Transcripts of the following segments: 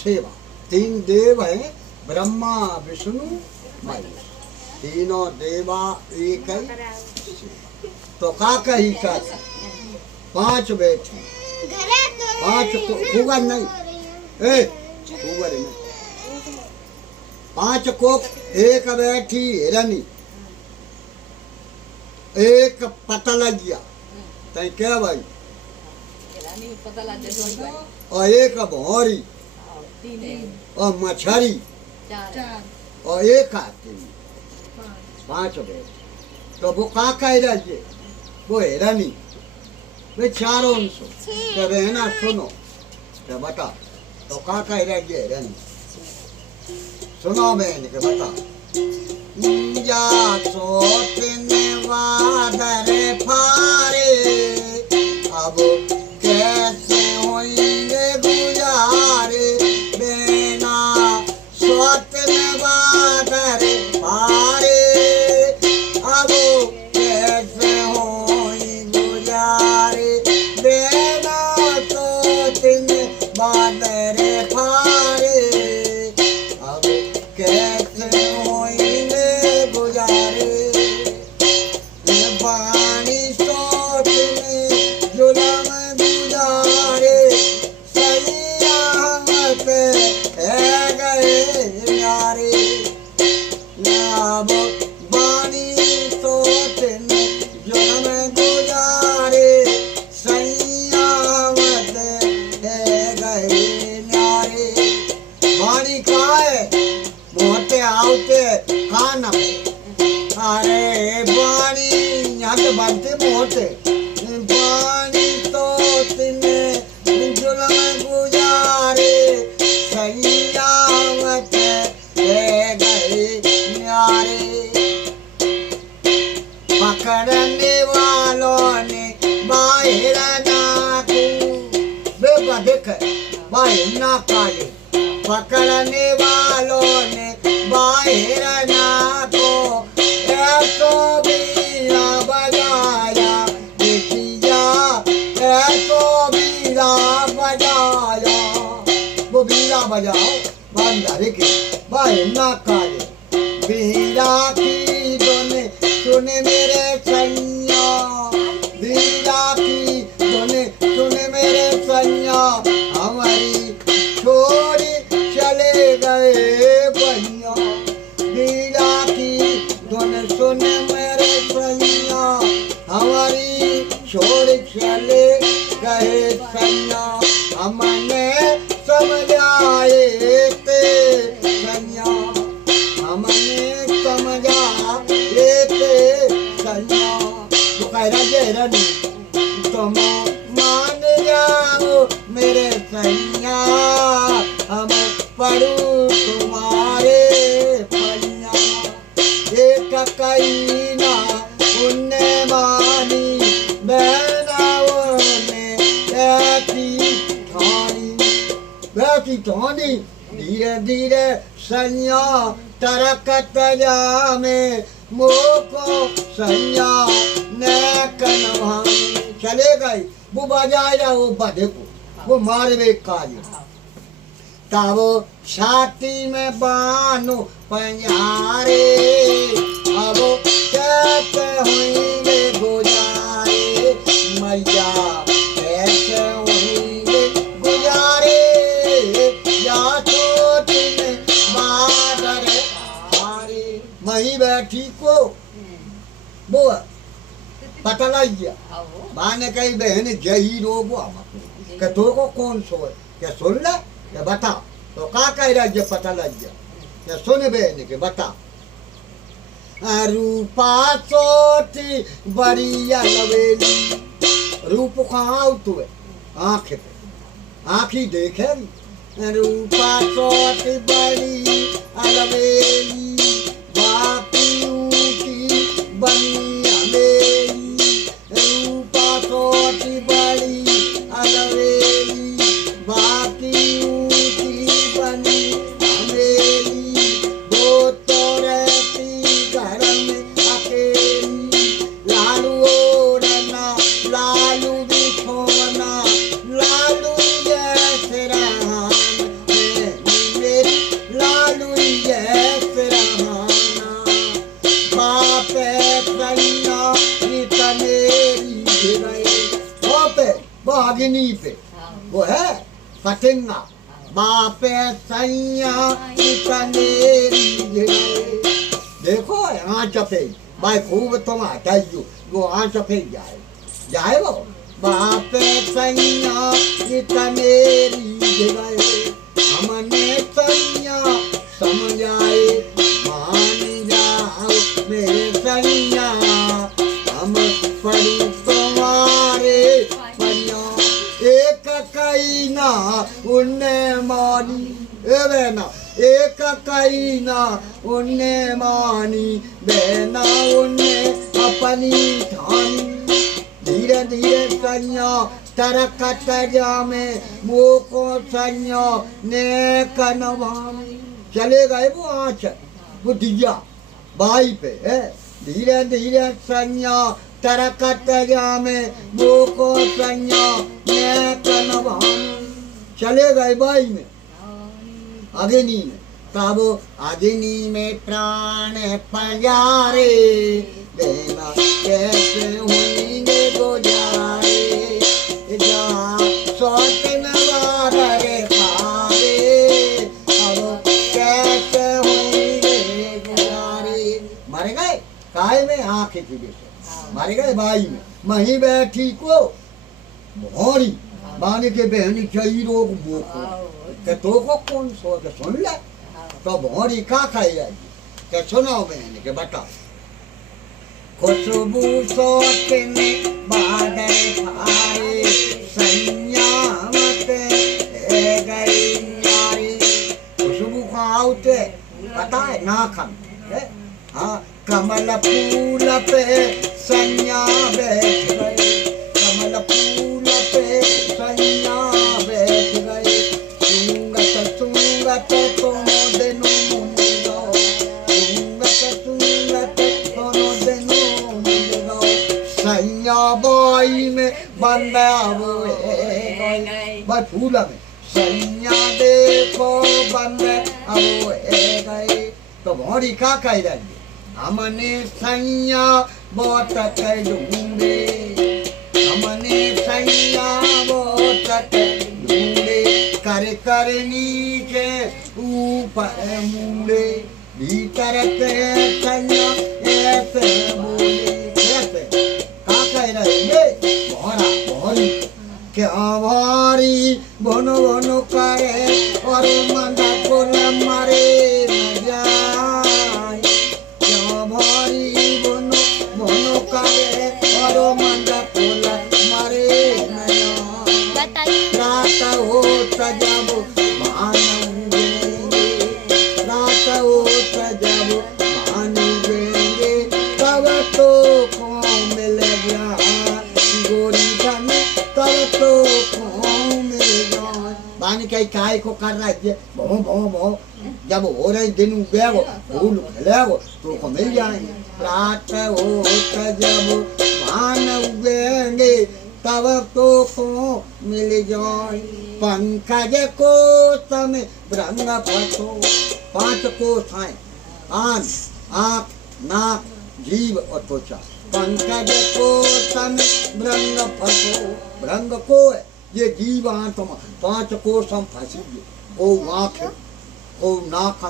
सेवा। तीन देव हैं, ब्रह्मा विष्णु महेश, तीनों देवा एक ही सेवा। तो का कही का 5 बैठे, 5 कुगर नहीं, कुगर नहीं, 5 को एक बैठी हिरनी, एक पतलगिया, तय क्या भाई, और एक भौरी और मछली और एक हाथी, 5 बैठे। तो वो का कह रही है, वो हिरनी, वे चारों सो तो रहना सुनो तो बता। तो का कह रही है हिरनी, सुनो बहन के बता। जा सोचने वादर फारे, अब कैसे होंगे गुजारे, बिना सोचने वादर फारे, अब कैसे होंगे गुजारे, बिना सोचने वादर फारे, अब कैसे होंगे गुजारे, पानी सोचने जुलम गुजारे, सयाहत है गए न्यारे, अब पानी सोचने जुलम गुजारे, सयाहत है गए न्यारे। पानी का है मोटे आवते कान में, अरे पानी हट बनते मोटे, पानी तो तिने जुलम गुजारे, सयावत है गए न्यारे। पकड़ने वालों ने बाहर नाकू, बेबा देख बाहर ना काले, पकड़ने वालों ने बाहर नाको, ऐसो बीड़ा बजाया देखिया, ऐसो बीड़ा बजाया, वो बीड़ा बजाओ बांधरे के बाहर ना काले, बीड़ा की दोने सुने मेरे सैया, बीड़ा की दोने सुने मेरे सैया, हमारी छोड़ी चले गए भैया, बीड़ा की दोने सुने मेरे सैया, हमारी छोड़ चले गए सैया, हमने समझाए थे सैया, हमने समझाए थे सैया। तो कह रहा हिरनी, तुम मान जाओ मेरे सैया, हम पढ़ू तुम्हारे पैया, एक कई ना उन्ने मानी, बहनाओं ने ऐसी ठानी, वैसी ठानी, धीरे धीरे सैया तरकत जामे, मोको सैया ने कनवानी, चले गई। वो बजाया वो बधे को, वो मारवे काज, तब छाती में बानो पंजारे, अब कैसे होंगे गुजारे, मैया कैसे होंगे गुजारे, या छोटने बादर हारे। मही बैठी को वो पता लग गया, माने कही बहन जही रोगो, के तो को कौन सो क्या सुन ले, क्या बता। तो का कह रहा है पता लग गया, क्या सुन बहन के बता। रूपा सोती बड़ी अलवेली, रूप कहाँ तुए आँख पे, आँखी देखेगी, रूपा सोती बड़ी अलवेली, बाकी ऊँची बनी हवेली, रूपा सोती बड़ी अलवेली, बाकी ऊँची बनी हवेली, वो तो रहती घर में अकेली, लालू ओढ़ना लालू बिछोना, लालू जैसे रहन में अग्नि पे वो है फटेंगा बापे सैया कनेरी देखो यहाँ चपे भाई खूब तुम हटाइयो वो यहाँ चपे जाए वो बापे सैया कनेरी हमने सैया समझाए मान जाओ मेरे सैया हम पढ़ू तुम्हारे परिया एक कई ना उन्ने मानी बेना एक कई ना उन्ने मानी बेना उन्ने अपनी ठानी धीरे धीरे सैया तरकत जामे मोको सैया ने कनवामी चले गए वो आँच वो दिया बाई पे है धीरे धीरे सैया तरकत जामे मोको सैया ने कनवामी चले गए बाई में अग्नि में तब अग्नि में प्राण पंजारे देना कैसे होंगे गुजारे जा सोच नवारे पारे अब कैसे होंगे गुजारे मर गए काय में आँख की जैसे मर गए बाई में मही बैठी को भौरी बाने के बहनी चाहिए रोग मोको के तो को कौन सो के सुन ले तो भौरी का खाई जाएगी के सुनाओ बहन के बताओ खुशबू सोचने बादल भाई सैया मत गई नारी खुशबू खाओते पता है ना खम हाँ कमल फूल पे सैया बैठ गई कमल फूल पे सैया बैठ गई सुंगत तुम दिनों मुंडो सुंगत दोनों दिनों मुंडो सैया बाई में बंदा हुए भाई फूल में सैया देखो बंदे हुए गए तो भौरी का कह रही हमने सैया बहुत ढूंढे हमने सैया बहुत ढूंढे कर कर नीचे ऊपर मुड़े भीतर ते सैया ऐसे बोले कैसे का कह रहे ये भौरा भौरी क्या भारी बोनो बोनो करे और मंदा को मारे काय को कर रहा है भो भो भो जब हो रहे दिन उगे वो फूल खिले वो तो को मिल जाएंगे रात हो जब मान उगेंगे तब तो को मिल जाए पंकज को समय रंग फटो 5 कोष हैं कान आँख नाक जीव और त्वचा पंकज को समय रंग फटो रंग को है ये जीव आत्मा 5 कोष हम फंसी को आँख को नाक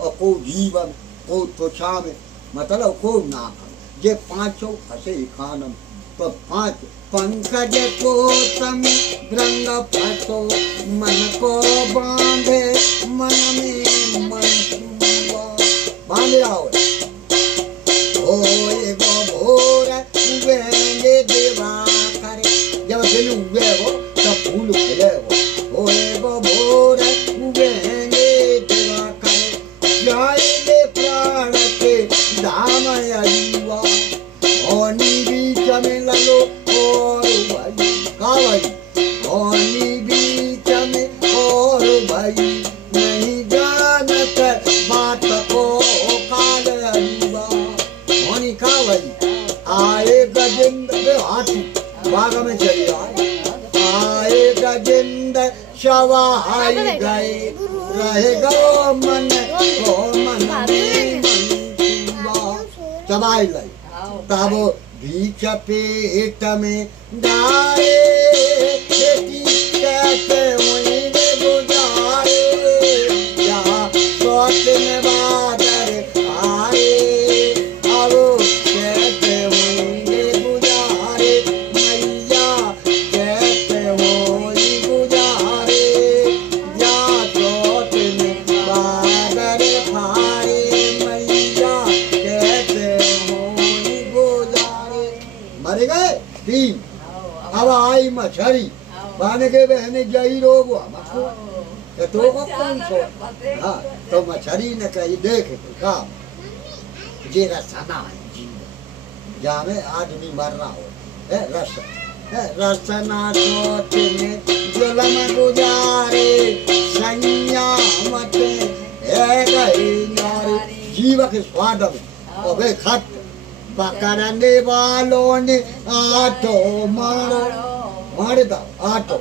और को जीवन को त्वचा में मतलब को नाक ये 5 फंसे खानम तो 5 पंकज को तम रंग फटो मन को बांधे मन में मन बांध रहा हो ये भोर उगेंगे देवा करे जब दिन उगे वो तब फूल खिले वो भोर उगेंगे देवा करे जाएंगे प्राण के धाम अयुवा और बीच में ललो और भाई का भाई और बीच में और भाई नहीं जानत बात को काल अयुवा होनी का भाई आए गजेंद्र हाथी बाग में चले आए गजेंद्र शवाई गए रहेगा मन को मन चबाई गई तब बीच पेट में डाले बेटी कहते हुए गुजारे या सोचन बादर आए अब कहते हुए गुजारे मैया कहते हुए गुजारे या सोचन बादर आए मैया कहते हुए गुजारे। मर गए तीन। अब आई मछरी बन के बहने जई रोग तो को कौन सो। हाँ तो मछरी ने कही देख का ये रसना है जामे आदमी मर रहा हो रसना सोचने जुलम गुजारे सैया मत गई नारे जीव के स्वाद में अबे खत पकड़ने वालों ने आटो मारो मार दो आटो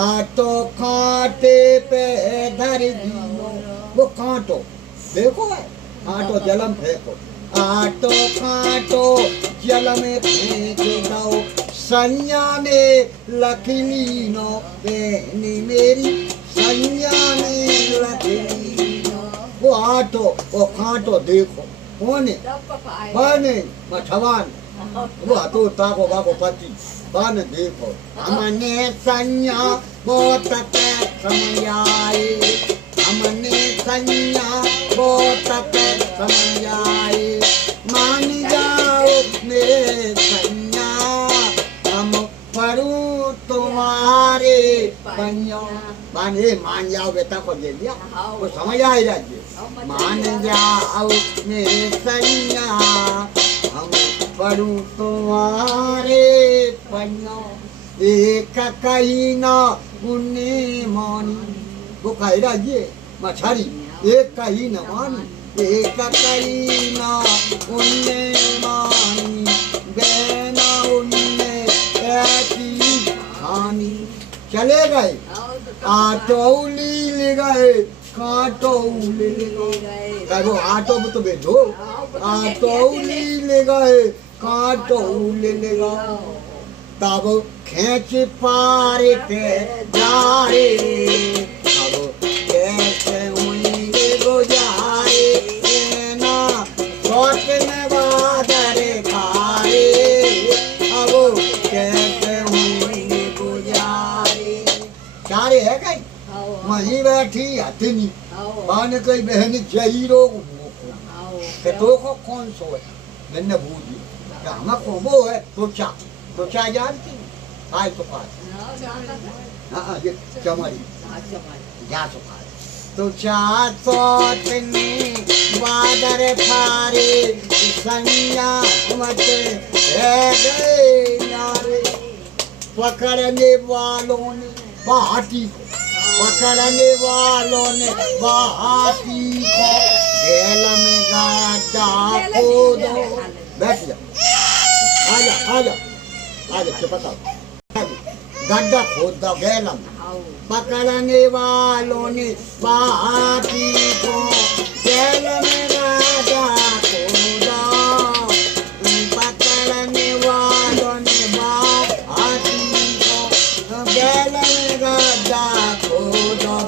आटो कांटे पे धर दियो वो कांटो देखो है कांटो जल में फेंको आटो कांटो जल में फेंक दो सैया ने लखनी नो बहनी मेरी सैया ने लखनी वो आटो वो कांटो देखो कौन बने मठवान वो तो ताको बाको पति बन देखो हमने सैया बहुत समय आए हमने सैया बहुत समय आए मान जाओ मेरे सैया हम परू तुम्हारे पंयो माने मान जाओ बेटा को दे दिया वो समझ आए राज्य मान जाओ मेरे सैया हम परू तुम्हारे पंयो एक कहीं ना उन्ने मानी वो कह राज्य मछरी एक कहीं न मानी एक कहीं ना उन्ने मानी बेना उन्ने ऐसी खानी चले गए आटो ले गए कांटो ले गए वो आटो में तो भेजो आटो ले गए कांटो ले गए तब खेच पारे पे जा रे अब कैसे होंगे गुजारे ना सोचने बादर खाए अब कैसे होंगे गुजारे। चारे है कहीं वहीं बैठी हथनी मान कई बहन जई रोग तो को कौन सो है मैंने बूझी हम को वो है तो चा जानती आए तो पास हाँ ये चमारी जा तो पास तो चा सोचने बादर फारे सैया मत गए नारे पकड़ने वालों ने बाटी को पकड़ने वालों ने बाटी को गैल में गाड़ा खोद बैठ जा आजा आजा आजा चुप बताओ गड्ढा खोद दो गैल में पकड़ने वालों ने बाटी को गैल में गाड़ा खोदा पकड़ने वालों ने बाटी को गैल में गाड़ा खोदो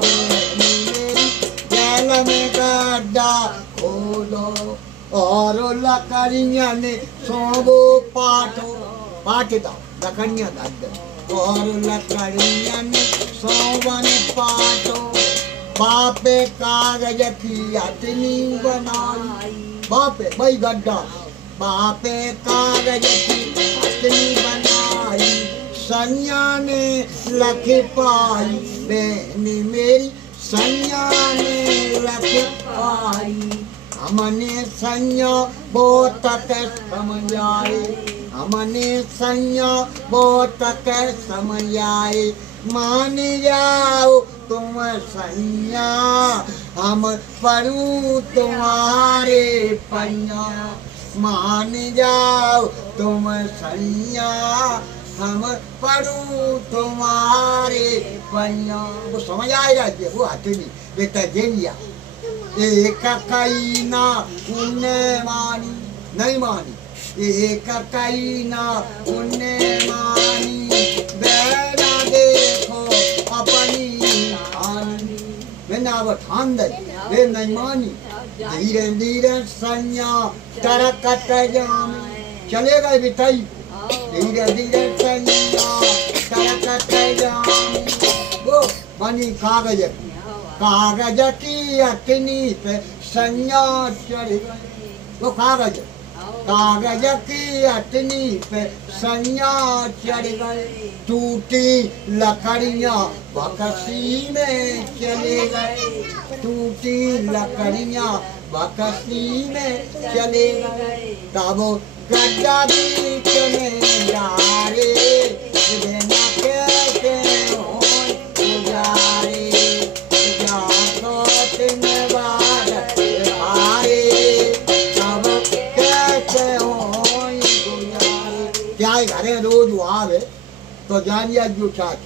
मेरी गैल में गाड़ा खोदो और लकड़ियाँ ने सोबो पाटो पाट दो लकड़ियाँ दर्द और लकड़ियाँ ने सोवन पाटो बापे कागज की अतनी बनाई बापे भाई गड्ढा बापे कागज की अतनी बनाई सैया ने लख पाई बहनी मेरी सैया ने लख पाई हमने सैया बहुत समझ आए हमने सैया बहुत समझ आए मान जाओ तुम सैया हम परू तुम्हारे पैया मान जाओ तुम सैया हम परू तुम्हारे पैया वो समझ आएगा कि वो हथनी बेटा जेलिया एक कई ना उन्ने मानी नहीं मानी एक कई ना उन्ने मानी देखो अपनी ठानी मैंने अब ठान दे वे नहीं मानी धीरे धीरे संया टरकट जामी चले गए बिताई धीरे धीरे संया टरकट जामी वो बनी कागज कागज की अटनी पे संया चढ़ गई वो कागज कागज की अटनी पे संया चढ़ गए टूटी लकड़ियां बकसी में चले गए टूटी लकड़ियां बकसी में चले गए तब गड्ढा बीच में डाले बिना कैसे हो गुजारे जा सोचने वाले आए तब कैसे हो गुजारे क्या घरे रोज आवे तो जानिया जो चाच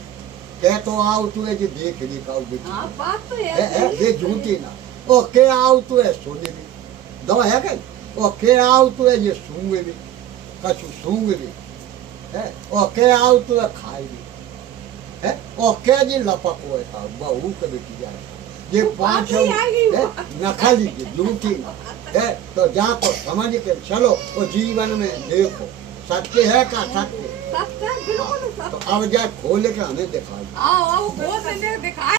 कह तो आओ तू है जो देख दिखाओ हाँ बात तो है ये झूठी ना ओ के आओ तू है सोने भी दवा है क्या ओ के आओ तू है ये सूंगे भी कछु सूंगे भी है ओ के आओ तू है खाए भी है ओ के जी लपक हुए था बहू के बेटी जाए ये पांच नखा लीजिए झूठी ना है तो जाको समझ के चलो वो जीवन में देखो सत्य है का सत्य सत्य बिल्कुल तो अब जाए खोल के हमें दिखाई आओ आओ बहुत दिखाए